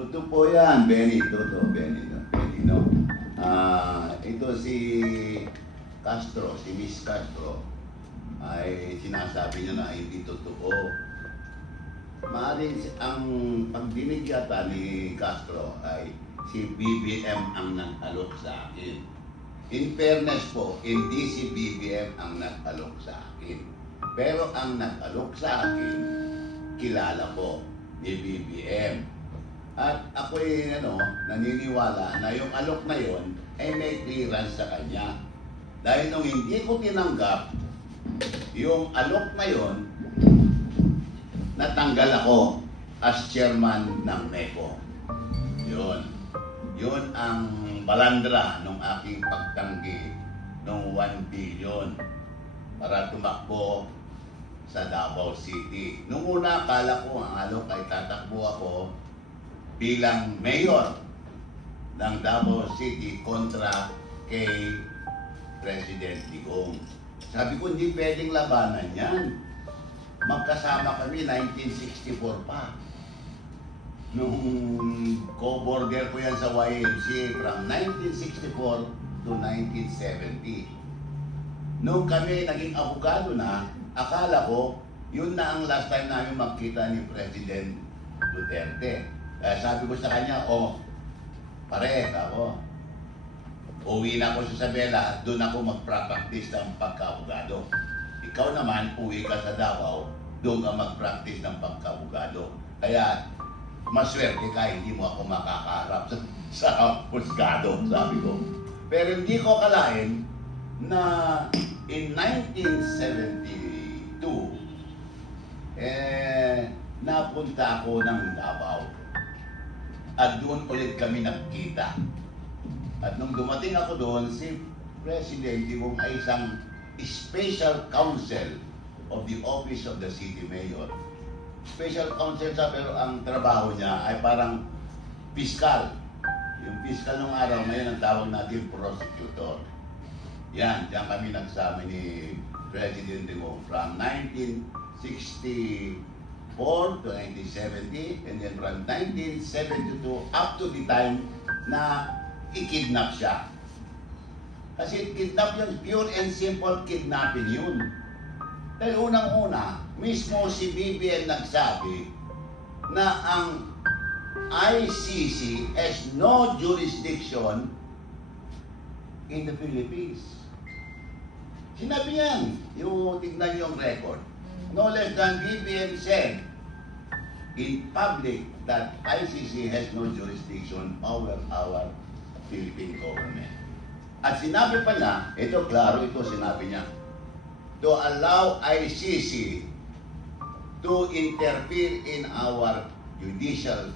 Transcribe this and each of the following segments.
Totoo po yan, Benny. Totoo, Benny. Benny, no? Ito si Castro, si Miss Castro, ay sinasabi niya na hindi totoo. Maaaring ang pagdinig yata ni Castro ay si BBM ang nag-alok sa akin. In fairness po, hindi si BBM ang nag-alok sa akin. Pero ang nag-alok sa akin, kilala ko ni BBM. At ako'y naniniwala na yung alok na yon ay may clearance sa kanya. Dahil nung hindi ko tinanggap yung alok na yon, natanggal ako as chairman ng MECO. Yun. Yun ang balandra ng aking pagtanggi ng 1 billion para tumakbo sa Davao City. Nung una, akala ko ang alok ay tatakbo ako bilang mayor ng Davao City kontra kay President Digong. Sabi ko, hindi pwedeng labanan yan. Magkasama kami 1964 pa. Nung co-border ko yan sa YMCA from 1964 to 1970. Nung kami naging abogado na, akala ko, yun na ang last time namin magkita ni President Duterte. Kaya sabi ko sa kanya, pare, ako, uwi na ako sa Isabela at doon ako mag-practice ng pagka-abogado. Ikaw naman, uwi ka sa Davao, doon ka mag-practice ng pagka-abogado. Kaya, maswerte ka, hindi mo ako makakaharap sa husgado, sabi ko. Pero hindi ko akalain na in 1972, napunta ako ng Davao. At doon ulit kami nagkita. At nung dumating ako doon, si President Digong ay isang special counsel of the office of the city mayor. Special counsel siya, pero ang trabaho niya ay parang piskal. Yung piskal ng araw, ngayon ang tawag natin prosecutor. Yan, diyan kami nagsama ni President Digong from 1964 to 1970, and then from 1972 up to the time na i-kidnap siya. Kasi kidnap yun, pure and simple kidnapping yun. Dahil unang-una, mismo si BBM nagsabi na ang ICC has no jurisdiction in the Philippines. Sinabi yan, yung tignan yung record. No less than BBM said in public that ICC has no jurisdiction over our Philippine government. At sinabi pa niya, ito klaro ito sinabi niya, to allow ICC to interfere in our judicial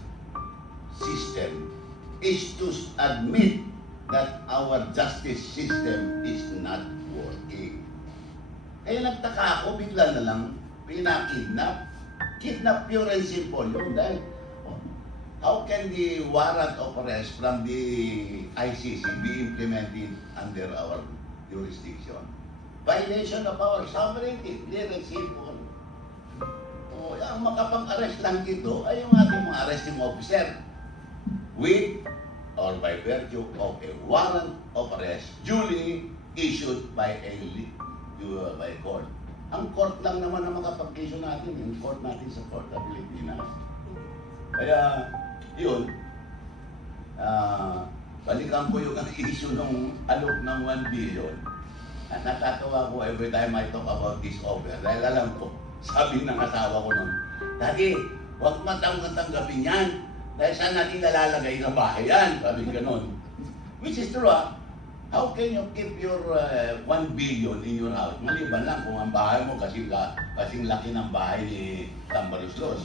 system is to admit that our justice system is not working. Kaya nagtaka ako, bigla na lang pinakidnap. Kidnap pure and simple yun. Dahil how can the warrant of arrest from the ICC be implemented under our jurisdiction? Violation of our sovereignty, clear and simple. Ang makapag-arrest lang dito ay yung ating mga arresting officer with or by virtue of a warrant of arrest duly issued by court. Ang court lang naman ang makapag-issue natin, yung court natin sa Court of Pilipinas. Kaya, yun, balikan ko yung issue ng alok ng 1 billion. At nakatawa ko every time I talk about this offer. Dahil alam ko, sabi ng asawa ko nun, Daddy, huwag matanggapin yan. Dahil saan natin nalalagay sa bahay yan? Sabi ganun. Which is true, How can you keep your 1 billion in your house? Maliban lang kung ang bahay mo kasing laki ng bahay ni Tambaluslos.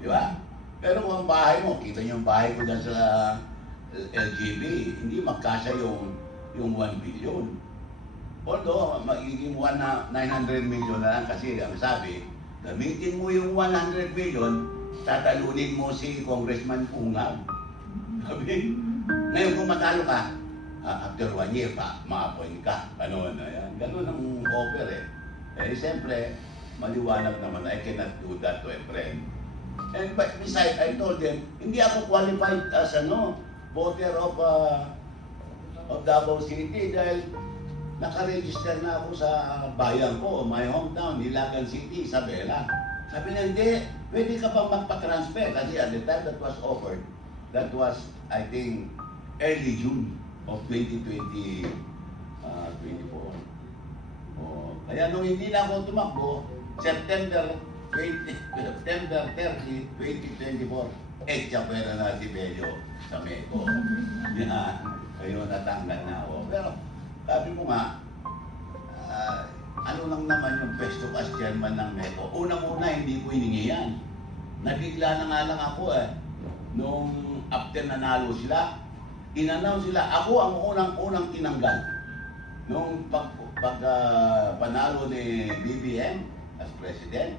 Di ba? Pero kung ang bahay mo, kita niyo yung bahay ko dyan sa LGB, hindi magkasya yung 1 billion. Although, magiging 900 million na lang kasi ang sabi, gamitin mo yung 100 million, tatalunin mo si Congressman Ungab. Sabi, ngayon kung matalo ka, after 1 year pa, ma-appoint ka. Ganun ang offer eh. Eh, siyempre, maliwanag naman, I cannot do that to a friend. And besides, I told them, hindi ako qualified as voter of Davao City dahil nakaregister na ako sa bayan ko, my hometown, Ilagan City, Isabela. Sabi niya, hindi, pwede ka bang magpa-transfer? Kasi at the time that was offered, that was, I think, early June of 2024. Kaya nung hindi na ako tumakbo, September 30, 2024, siya pwera na si Bello sa Meco. Yan, ayun, natanggal na ako. Pero, sabi ko nga, ano lang naman yung pwesto as chairman ng Meco. Unang-una, hindi ko hiningi yan. Nabigla na nga lang ako Nung after nanalo sila, in-announce sila, ako ang unang-unang tinanggal. Nung panalo ni BBM as president,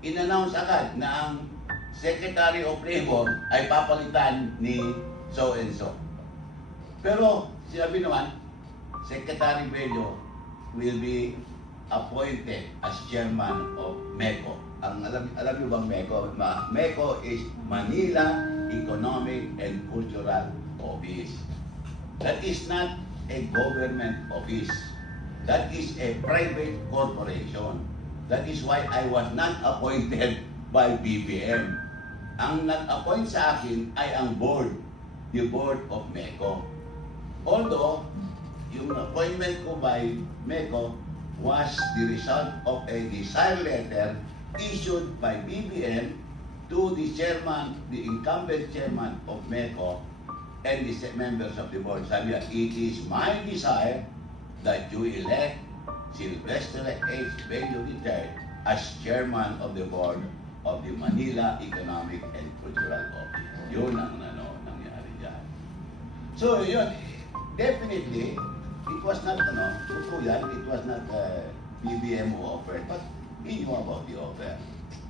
in-announce agad na ang Secretary of Labor ay papalitan ni so-and-so. Pero, sinabi naman, Secretary Bello will be appointed as chairman of MECO. Alam niyo bang MECO? MECO is Manila Economic and Cultural Office. That is not a government office. That is a private corporation. That is why I was not appointed by BBM. Ang nag-appoint sa akin ay ang board, the board of MECO. Although, yung appointment ko by MECO was the result of a desire letter issued by BBM to the chairman, the incumbent chairman of MECO and the members of the board. Sabi niya, it is my desire that you elect Sylvester H. Bello III as chairman of the board of the Manila Economic and Cultural Office. Yun ang nangyari dyan. So yun, definitely, it was not, totoo yan, it was not BBM who offered, but he knew about the offer.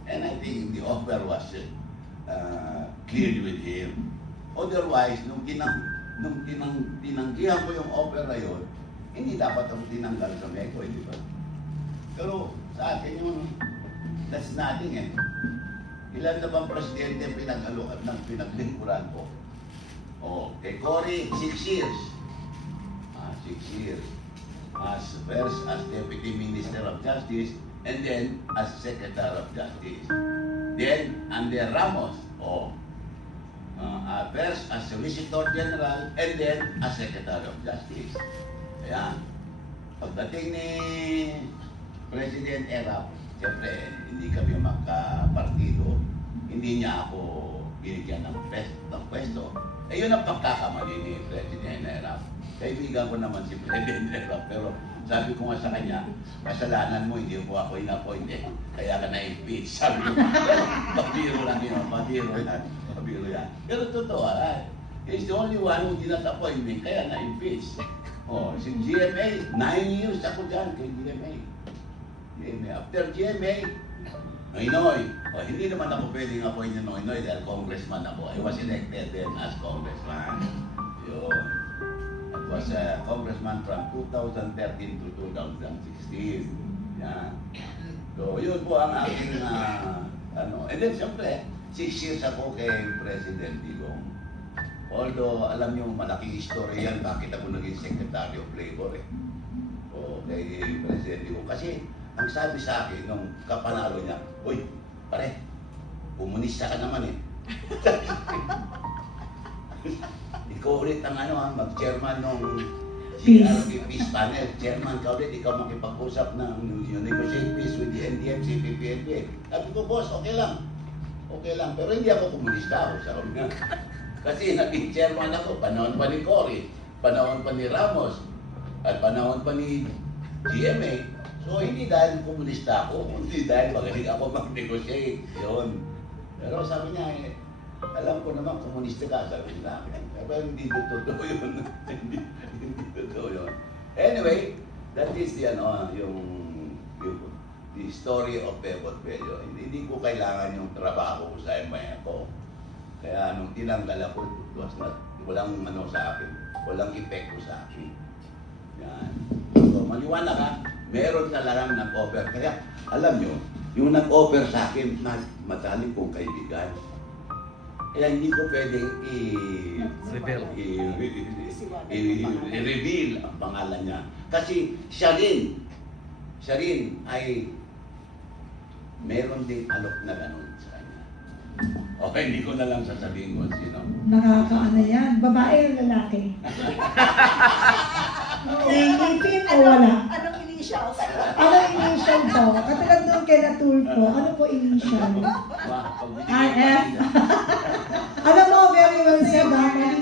And I think the offer was cleared with him. Otherwise, nung tinanggihan ko yung offer na yun, hindi dapat ako tinanggal sa MECO, di ba? Pero sa akin yung, that's nothing Ilan na bang presidente pinaglingkuran ko? Kay Cory, 6 years. 6 years. First as Deputy Minister of Justice, and then as Secretary of Justice. Then, under Ramos, first as Solicitor General, and then as Secretary of Justice. Ayan. Pagdating ni President Erap, siyempre, hindi kami magkapartido, hindi niya ako binigyan ng pwesto. Yun ang pagkakamali ni President Erap. Kaibigan ko naman si President Erap, pero sabi ko nga sa kanya, kasalanan mo, hindi mo ako in-appoint kaya ka na-impeach. Sabi ko, pabiro lang yun, pabiro yan. Pero totoo, he's the only one who did not appoint me, kaya na-impeach. Si GMA, 9 years ako dyan kay GMA. After GMA, Noynoy. Hindi naman ako pwedeng appoint ni Noynoy dahil congressman ako. I was elected then as congressman. Yun. I was a congressman from 2013 to 2016. Yan. So, yun po ang aking, And then, siyempre, 6 years ako kay President Digong. Although, alam niyo, malaking story yan, bakit ako naging Secretary of Labor kay President Digong. Kasi, ang sabi sa akin nung kapanalo niya, uy, pare, komunista ka naman Ikaw ulit ang mag-chairman ng CRP Peace Panel. Chairman ka ulit, ikaw makipag-usap ng negotiate peace with the NDM, CPP, Sabi ko, boss, okay lang. Okay lang, pero hindi ako komunista. Sabi nga. Kasi naging chairman ako, panahon pa ni Cory, panahon pa ni Ramos, at panahon pa ni GMA. So, hindi dahil komunista ako, hindi dahil magaling ako mag-negotiate. Yun. Pero sabi niya, alam ko naman komunista ka, sabi niya. Pero hindi totoo yun. Hindi totoo yun. Anyway, that is the story of Bebot Bello. Hindi ko kailangan yung trabaho ko sa MIA ko. Kaya nung tinanggal ako, walang sa akin, walang epekto sa akin. Yan. So, maliwanag meron talagang nag-offer. Kaya, alam nyo, Yung nag-offer sa akin, matalik kong kaibigan. Kaya hindi ko pwedeng Reveal. i-reveal ang pangalan niya. Kasi siya rin ay meron ding alok na ganun sa kanya. Okay, hindi ko na lang sasabihin kung sino. Nakakaano yan? Babae o lalaki? Naingipin o wala? Anong initials? Ano initial po? Katulad doon kay Natulfo, ano po initial? Pagbibigyan RF. ko kanina. Alam mo, very well said, ha? Mali